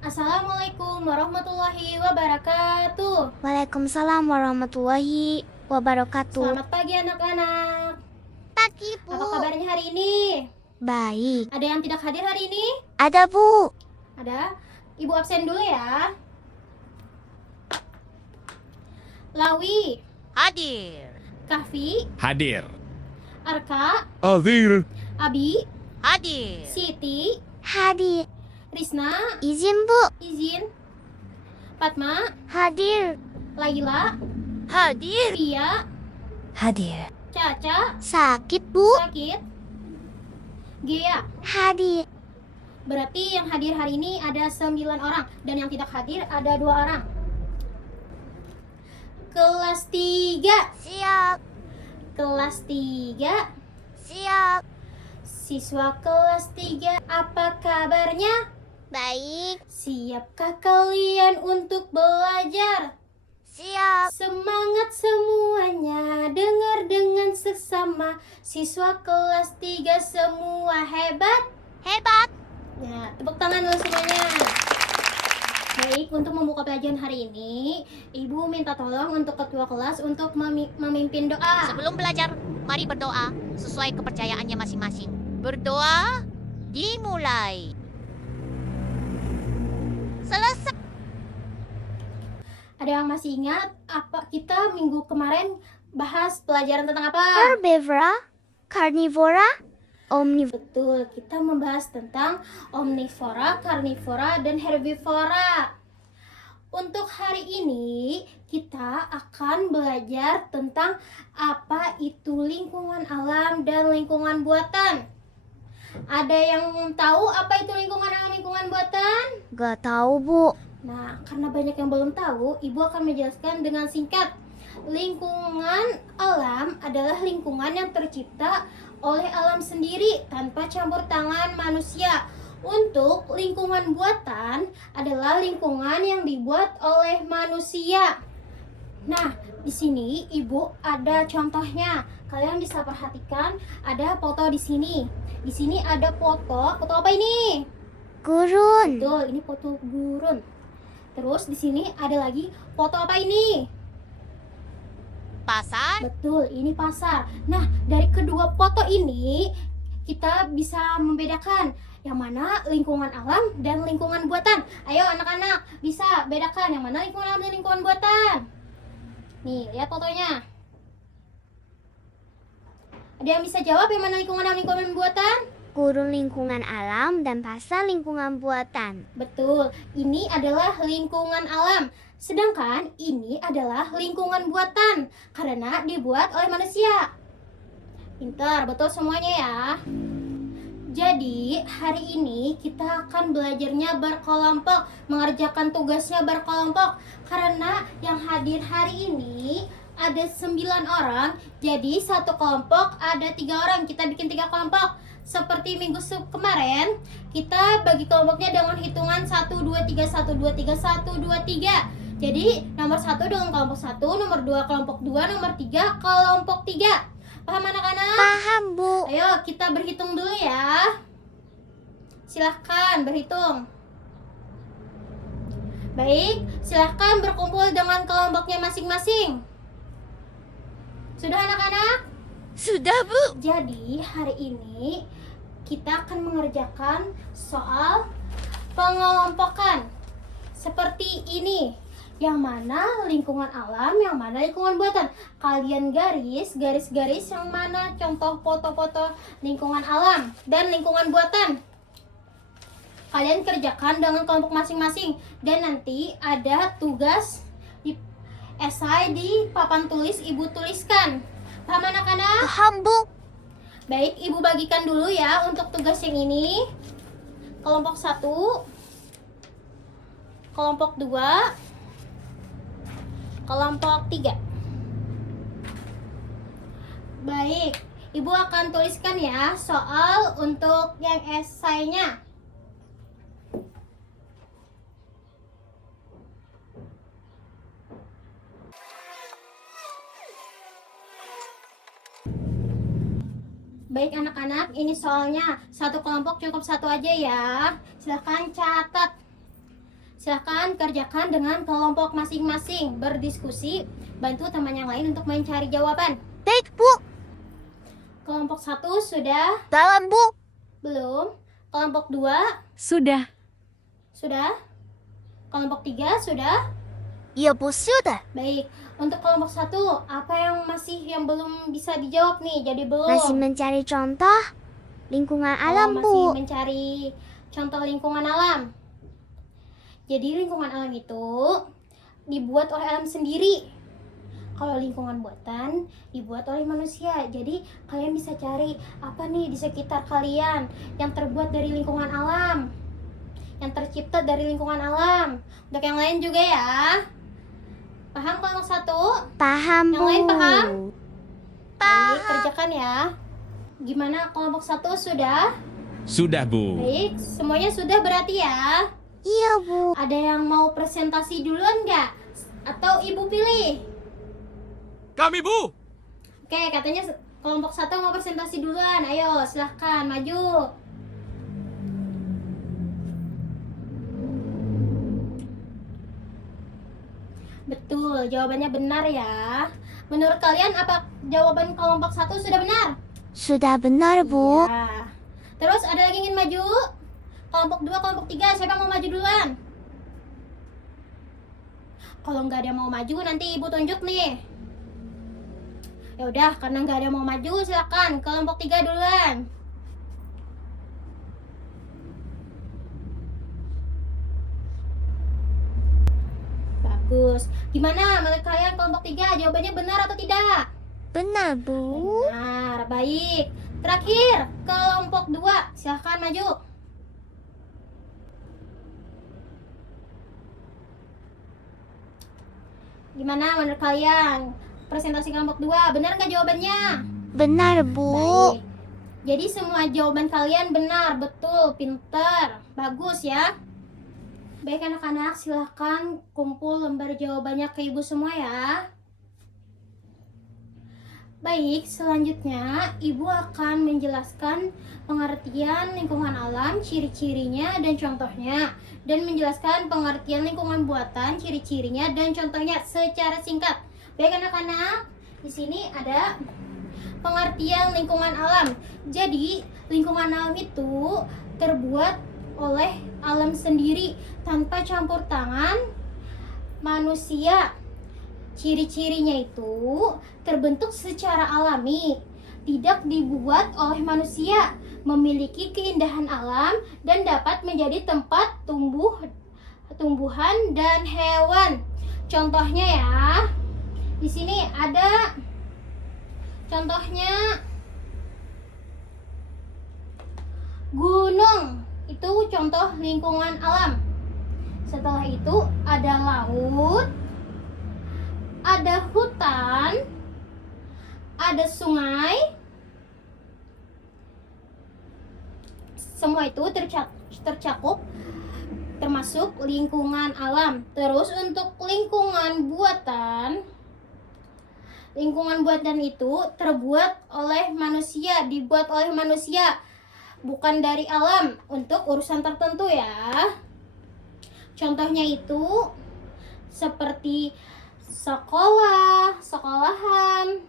Assalamualaikum warahmatullahi wabarakatuh. Waalaikumsalam warahmatullahi wabarakatuh. Selamat pagi anak-anak. Pagi, Bu. Apa kabarnya hari ini? Baik. Ada yang tidak hadir hari ini? Ada, Bu. Ada? Ibu absen dulu ya. Lawi, Hadir. Kahfi, Hadir. Arka, Hadir. Abi, Hadir. Siti, Hadir. Risna, Izin, Bu. Izin, Fatma, Hadir. Laila, Hadir. Pia, Hadir. Caca, Sakit, Bu. Sakit, Gea. Hadir. Berarti yang hadir hari ini ada 9 orang dan yang tidak hadir ada 2 orang. Kelas 3. Siap. Kelas 3. Siap. Siswa kelas 3, apa kabarnya? Baik. Siapkah kalian untuk belajar? Siap. Semangat semuanya, dengar dengan seksama. Siswa kelas 3 semua hebat. Hebat. Ya, tepuk tangan dulu semuanya. Baik, untuk membuka pelajaran hari ini, Ibu minta tolong untuk ketua kelas untuk memimpin doa. Sebelum belajar, mari berdoa sesuai kepercayaannya masing-masing. Berdoa dimulai. Selesai. Ada yang masih ingat apa kita minggu kemarin bahas pelajaran tentang apa? Herbivora, carnivora, omnivora. Betul, kita membahas tentang omnivora, karnivora, dan herbivora. Untuk hari ini, kita akan belajar tentang apa itu lingkungan alam dan lingkungan buatan. Ada yang tahu apa itu lingkungan alam, lingkungan buatan? Gak tahu, Bu. Nah, karena banyak yang belum tahu, Ibu akan menjelaskan dengan singkat. Lingkungan alam adalah lingkungan yang tercipta oleh alam sendiri tanpa campur tangan manusia. Untuk lingkungan buatan adalah lingkungan yang dibuat oleh manusia. Nah, di sini Ibu ada contohnya. Kalian bisa perhatikan ada foto di sini. Di sini ada foto apa ini? Gurun. Betul, ini foto gurun. Terus di sini ada lagi foto apa ini? Pasar. Betul, ini pasar. Nah, dari kedua foto ini kita bisa membedakan yang mana lingkungan alam dan lingkungan buatan. Ayo anak-anak, bisa bedakan yang mana lingkungan alam dan lingkungan buatan. Nih, lihat fotonya. Ada yang bisa jawab yang mana lingkungan alam dan lingkungan buatan? Gurun lingkungan alam dan pasar lingkungan buatan. Betul, ini adalah lingkungan alam. Sedangkan ini adalah lingkungan buatan karena dibuat oleh manusia. Pintar, betul semuanya ya. Jadi hari ini kita akan belajarnya berkelompok, mengerjakan tugasnya berkelompok. Karena yang hadir hari ini ada 9 orang, jadi satu kelompok ada 3 orang. Kita bikin 3 kelompok. Seperti minggu kemarin, kita bagi kelompoknya dengan hitungan 1, 2, 3, 1, 2, 3, 1, 2, 3. Jadi nomor 1 dengan kelompok 1, nomor 2 kelompok 2, nomor 3 kelompok 3. Paham anak-anak? Paham, Bu. Ayo kita berhitung dulu ya. Silahkan berhitung. Baik, silahkan berkumpul dengan kelompoknya masing-masing. Sudah anak-anak? Sudah, Bu. Jadi hari ini kita akan mengerjakan soal pengelompokan seperti ini. Yang mana lingkungan alam, yang mana lingkungan buatan. Kalian garis-garis yang mana contoh foto-foto lingkungan alam dan lingkungan buatan. Kalian kerjakan dengan kelompok masing-masing. Dan nanti ada tugas di esai di papan tulis Ibu tuliskan. Paham anak-anak? Paham, Bu. Baik, Ibu bagikan dulu ya untuk tugas yang ini. Kelompok 1, kelompok 2, kelompok 3. Baik, Ibu akan tuliskan ya soal untuk yang esainya. Baik anak-anak, ini soalnya satu kelompok cukup satu aja ya. Silahkan catat. Silahkan kerjakan dengan kelompok masing-masing. Berdiskusi, bantu teman yang lain untuk mencari jawaban. Baik, Bu. Kelompok 1 sudah? Dalam, Bu. Belum. Kelompok 2? Sudah. Sudah? Kelompok 3 sudah? Iya, Bu, sudah. Baik. Untuk kelompok 1, apa yang belum bisa dijawab nih? Jadi belum. Masih mencari contoh lingkungan alam, masih Bu. mencari contoh lingkungan alam. Jadi lingkungan alam itu dibuat oleh alam sendiri. Kalau lingkungan buatan dibuat oleh manusia. Jadi kalian bisa cari apa nih di sekitar kalian yang terbuat dari lingkungan alam, yang tercipta dari lingkungan alam. Untuk yang lain juga ya. Paham kelompok 1? Paham, Yang Bu. lain paham? Baik, kerjakan ya. Gimana kelompok 1 sudah? Sudah, Bu. Baik, semuanya sudah berarti ya. Iya, Bu. Ada yang mau presentasi duluan nggak? Atau ibu pilih? Kami, Bu. Oke, katanya kelompok 1 mau presentasi duluan. Ayo, silahkan maju. Betul, jawabannya benar ya. Menurut kalian apa jawaban kelompok 1 sudah benar? Sudah benar, Bu. Ya. Terus ada lagi ingin maju? Kelompok 2, kelompok 3, siapa mau maju duluan? Kalau nggak ada yang mau maju, nanti ibu tunjuk nih. Ya udah, karena nggak ada yang mau maju, silakan kelompok 3 duluan. Bagus. Gimana menurut kalian kelompok 3 jawabannya benar atau tidak? Benar, Bu. Benar, baik. Terakhir, kelompok 2, silakan maju. Gimana menurut kalian? Presentasi kelompok 2, benar nggak jawabannya? Benar, Bu. Baik. Jadi semua jawaban kalian benar, betul, pinter, bagus ya. Baik anak-anak, silahkan kumpul lembar jawabannya ke ibu semua ya. Baik, selanjutnya ibu akan menjelaskan pengertian lingkungan alam, ciri-cirinya dan contohnya, dan menjelaskan pengertian lingkungan buatan, ciri-cirinya dan contohnya secara singkat. Baik anak-anak, di sini ada pengertian lingkungan alam. Jadi, lingkungan alam itu terbuat oleh alam sendiri tanpa campur tangan manusia. Ciri-cirinya itu terbentuk secara alami, tidak dibuat oleh manusia, memiliki keindahan alam dan dapat menjadi tempat tumbuhan dan hewan. Contohnya ya, di sini ada contohnya gunung, itu contoh lingkungan alam. Setelah itu ada laut, ada hutan, ada sungai. Semua itu tercakup termasuk lingkungan alam. Terus untuk lingkungan buatan itu terbuat oleh manusia, dibuat oleh manusia, bukan dari alam untuk urusan tertentu ya. Contohnya itu seperti sekolah, sekolahan,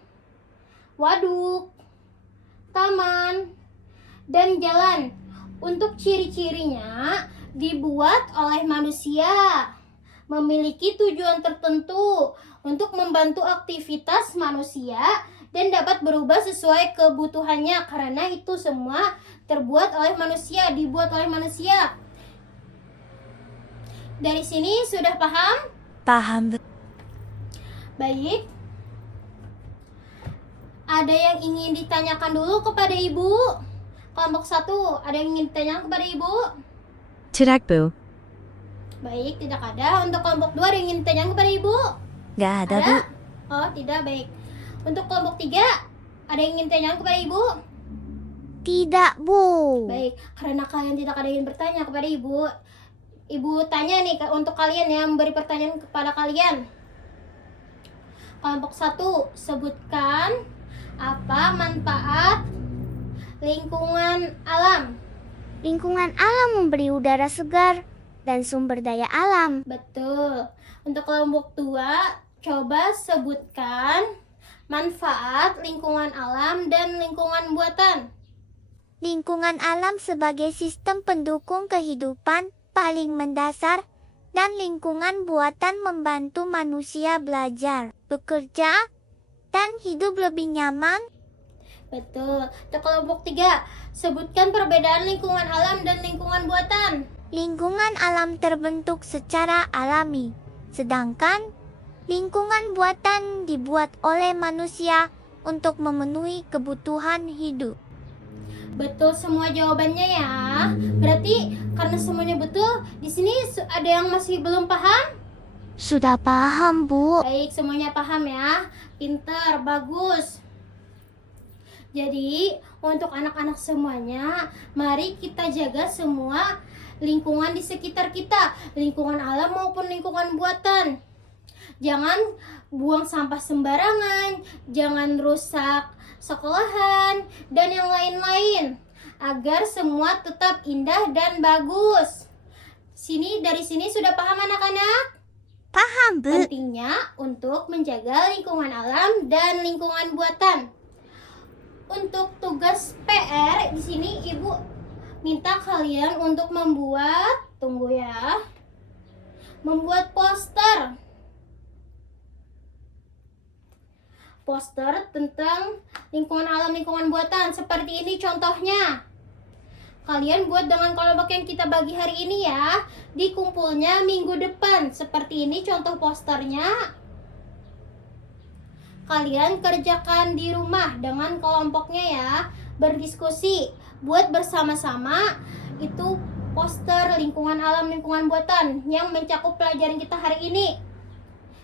waduk, taman, dan jalan. Untuk ciri-cirinya dibuat oleh manusia, memiliki tujuan tertentu untuk membantu aktivitas manusia dan dapat berubah sesuai kebutuhannya karena itu semua terbuat oleh manusia, dibuat oleh manusia. Dari sini sudah paham? Paham. Baik. Ada yang ingin ditanyakan dulu kepada ibu? Kelompok 1, ada yang ingin ditanyakan kepada ibu? Tidak, Bu. Baik, tidak ada. Untuk kelompok 2 ada yang ingin ditanyakan kepada ibu? Gak ada, Bu. Oh, tidak, baik. Untuk kelompok 3, ada yang ingin ditanyakan kepada ibu? Tidak, Bu. Baik, karena kalian tidak ada yang bertanya kepada ibu, ibu tanya nih untuk kalian yang memberi pertanyaan kepada kalian. Kelompok 1, sebutkan apa manfaat lingkungan alam. Lingkungan alam memberi udara segar, dan sumber daya alam. Betul. Untuk kelompok 2, coba sebutkan manfaat lingkungan alam dan lingkungan buatan. Lingkungan alam sebagai sistem pendukung kehidupan paling mendasar dan lingkungan buatan membantu manusia belajar, bekerja, dan hidup lebih nyaman. Betul. Untuk kelompok 3, sebutkan perbedaan lingkungan alam dan lingkungan buatan. Lingkungan alam terbentuk secara alami, sedangkan lingkungan buatan dibuat oleh manusia untuk memenuhi kebutuhan hidup. Betul semua jawabannya ya. Berarti karena semuanya betul, di sini ada yang masih belum paham? Sudah paham, Bu. Baik, semuanya paham ya. Pinter, bagus. Jadi, untuk anak-anak semuanya, mari kita jaga semua lingkungan di sekitar kita, lingkungan alam maupun lingkungan buatan. Jangan buang sampah sembarangan, jangan rusak sekolahan, dan yang lain-lain, agar semua tetap indah dan bagus. Dari sini sudah paham anak-anak? Paham, Bu. Pentingnya untuk menjaga lingkungan alam dan lingkungan buatan. Untuk tugas PR di sini Ibu minta kalian untuk membuat, membuat poster tentang lingkungan alam, lingkungan buatan. Seperti ini contohnya. Kalian buat dengan kelompok yang kita bagi hari ini ya. Dikumpulnya minggu depan. Seperti ini contoh posternya. Kalian kerjakan di rumah dengan kelompoknya ya. Berdiskusi. Buat bersama-sama itu poster lingkungan alam, lingkungan buatan yang mencakup pelajaran kita hari ini.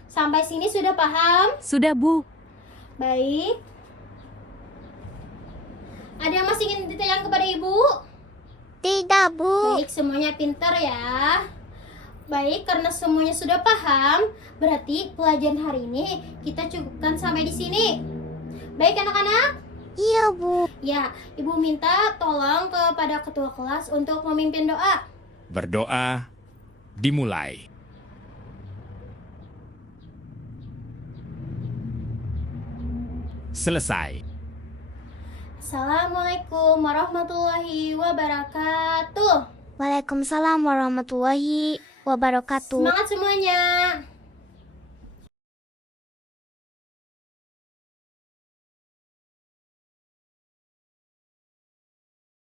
Sampai sini sudah paham? Sudah, Bu. Baik. Ada yang masih ingin ditanyakan kepada Ibu? Tidak, Bu. Baik, semuanya pintar ya. Baik, karena semuanya sudah paham, berarti pelajaran hari ini kita cukupkan sampai di sini. Baik anak-anak? Iya, Bu. Ya, Ibu minta tolong kepada ketua kelas untuk memimpin doa. Berdoa dimulai. Selesai. Assalamualaikum warahmatullahi wabarakatuh. Waalaikumsalam warahmatullahi wabarakatuh. Semangat semuanya.